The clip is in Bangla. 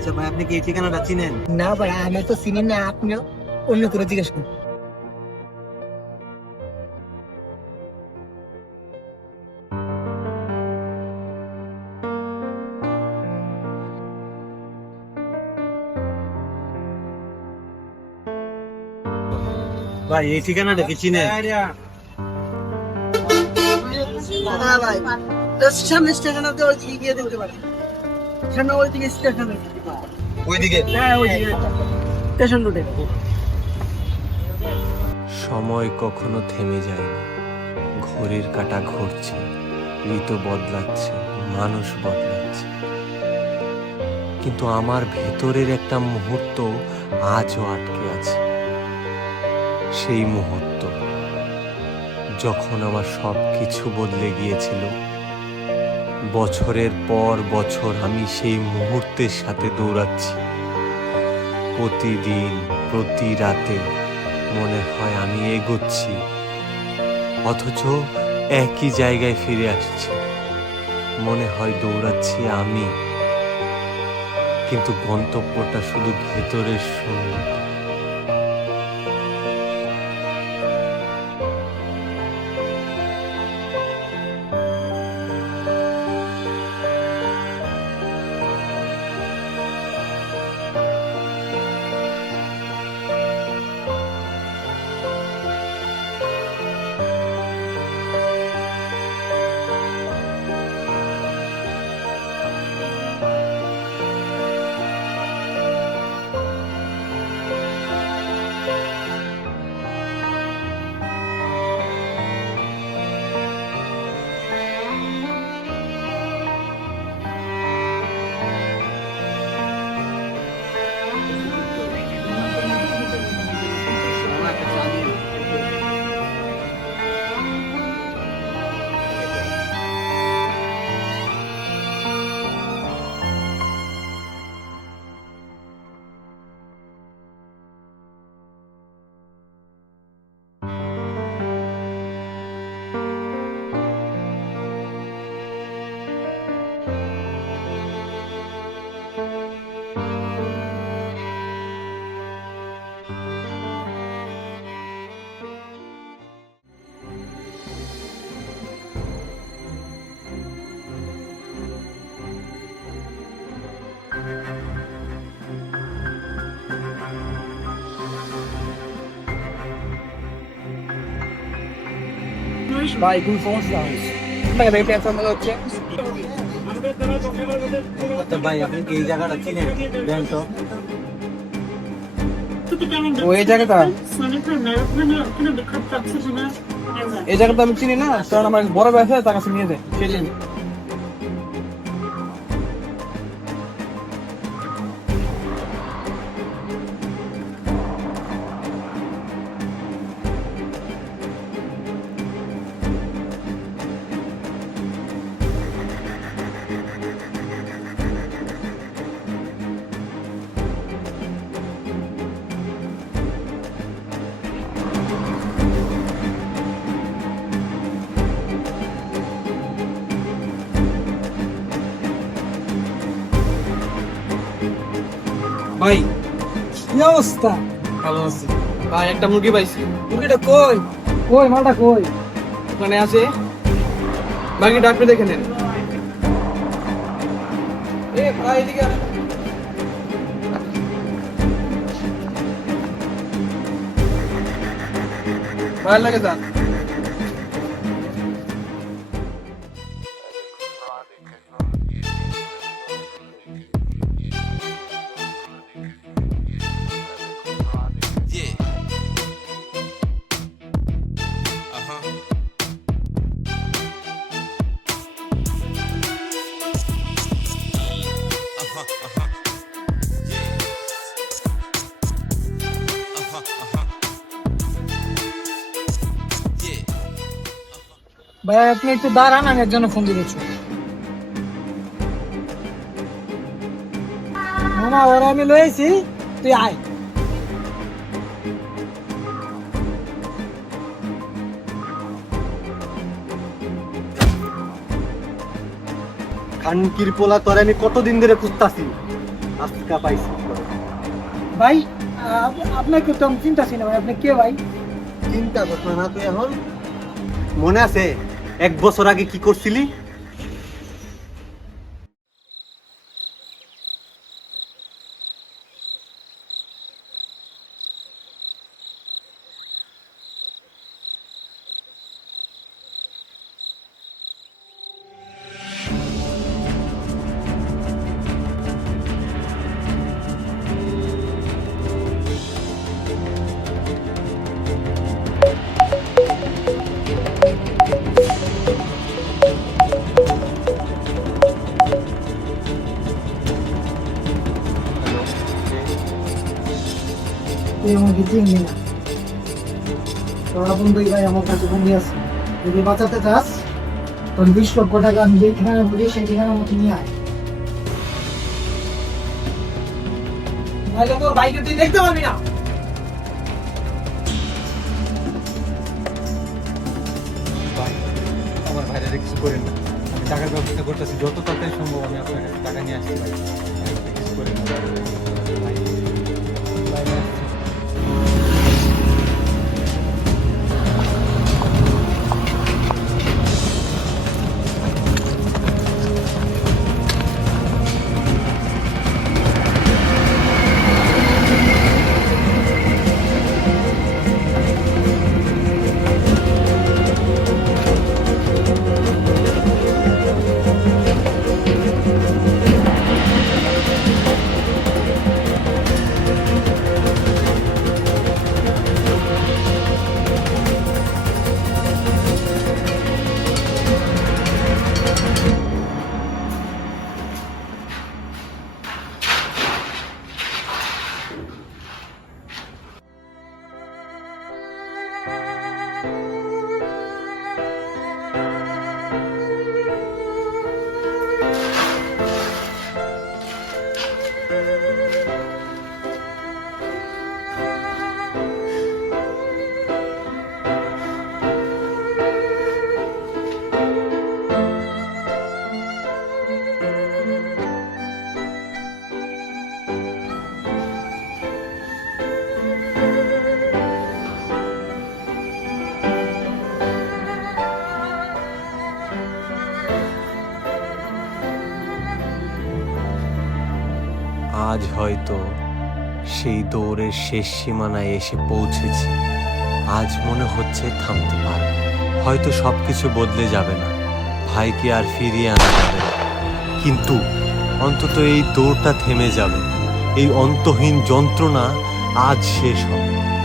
আচ্ছা ভাই আপনি কি এই ঠিকানাটা চিনেন? না ভাই আমি তো চিনি না আপনি অন্য করে জিজ্ঞেস করুন। ভাই এই ঠিকানাটা কি চিনেন? হ্যাঁ ভাই। সামনে স্টেশনে ওই গিয়ে দিতে পারে সামনে ওইদিকে হ্যাঁ ওই স্টেশন রোডে সময় কখনো থেমে যায় না ঘড়ির কাঁটা ঘুরছে ঋতু বদলাচ্ছে মানুষ বদলাচ্ছে। কিন্তু আমার ভেতরের একটা মুহূর্ত আজও আটকে আছে। সেই মুহূর্ত যখন আমার সব কিছু বদলে গিয়েছিল বছরের পর বছর আমি সেই মুহূর্তের সাথে দৌড়াচ্ছি। প্রতিদিন, প্রতি রাতে মনে হয় আমি এগোচ্ছি, অথচ একই জায়গায় ফিরে আসছি। মনে হয় দৌড়াচ্ছি আমি, কিন্তু গন্তব্যটা শুধু ভেতরের শূন্যতা ভাই কোন সমস্যা আপনাকে ভাই পেছন হচ্ছে ভাই আপনি কি এই জায়গাটা চিনেন? দেন ওই জায়গাটা? এই জায়গাটা আমি চিনি না কারণ আমার বড় ব্যবসা তার কাছে নিয়ে যায় সেই ভাই কি অবস্থা? ভালো আছি। ভাই একটা মুরগি পাইছি। মুরগিটা কই? কই মালটা কই? ওখানে আছে। বাকি ডাক্তার দেখে নেন। এ ভাই এদিকে ভালো লাগে যান। ভাই আপনি একটু দাঁড়ান আমি একজনে ফোন দিয়েছি না ওরা আমি লয়েছি তুই আয়। খানকির পোলা তোরে আমি কতদিন ধরে খুঁজতাছি? আজকা পাইছি। ভাই আপনাকে তো আমি চিন্তাছি না ভাই আপনি কে ভাই? চিন্তা করছ না তুই এখন মনে আছে এক বছর আগে কি করছিলি? আমাকে ভাই আমার কাছে বন্ধু আছে যদি বাঁচাতে চাস তোর বিশ লক্ষ টাকা আমি যে ঠিকানা বলি সেই মতো নিয়ে আয় তোর বাইকে তুই দেখতে পারবি না। আমার টাকার ব্যবস্থা করতেছি, যত তাড়াতাড়ি সম্ভব আমি আপনার কাছে টাকা নিয়ে আসছি ভাই। কিছু আজ হয়তো সেই দৌড়ের শেষ সীমানায় এসে পৌঁছেছি। আজ মনে হচ্ছে থামতে পারে হয়তো সব কিছু বদলে যাবে না। ভাইকে আর ফিরিয়ে আনা যাবে না। কিন্তু অন্তত এই দৌড়টা থেমে যাবে। এই অন্তহীন যন্ত্রণা আজ শেষ হবে।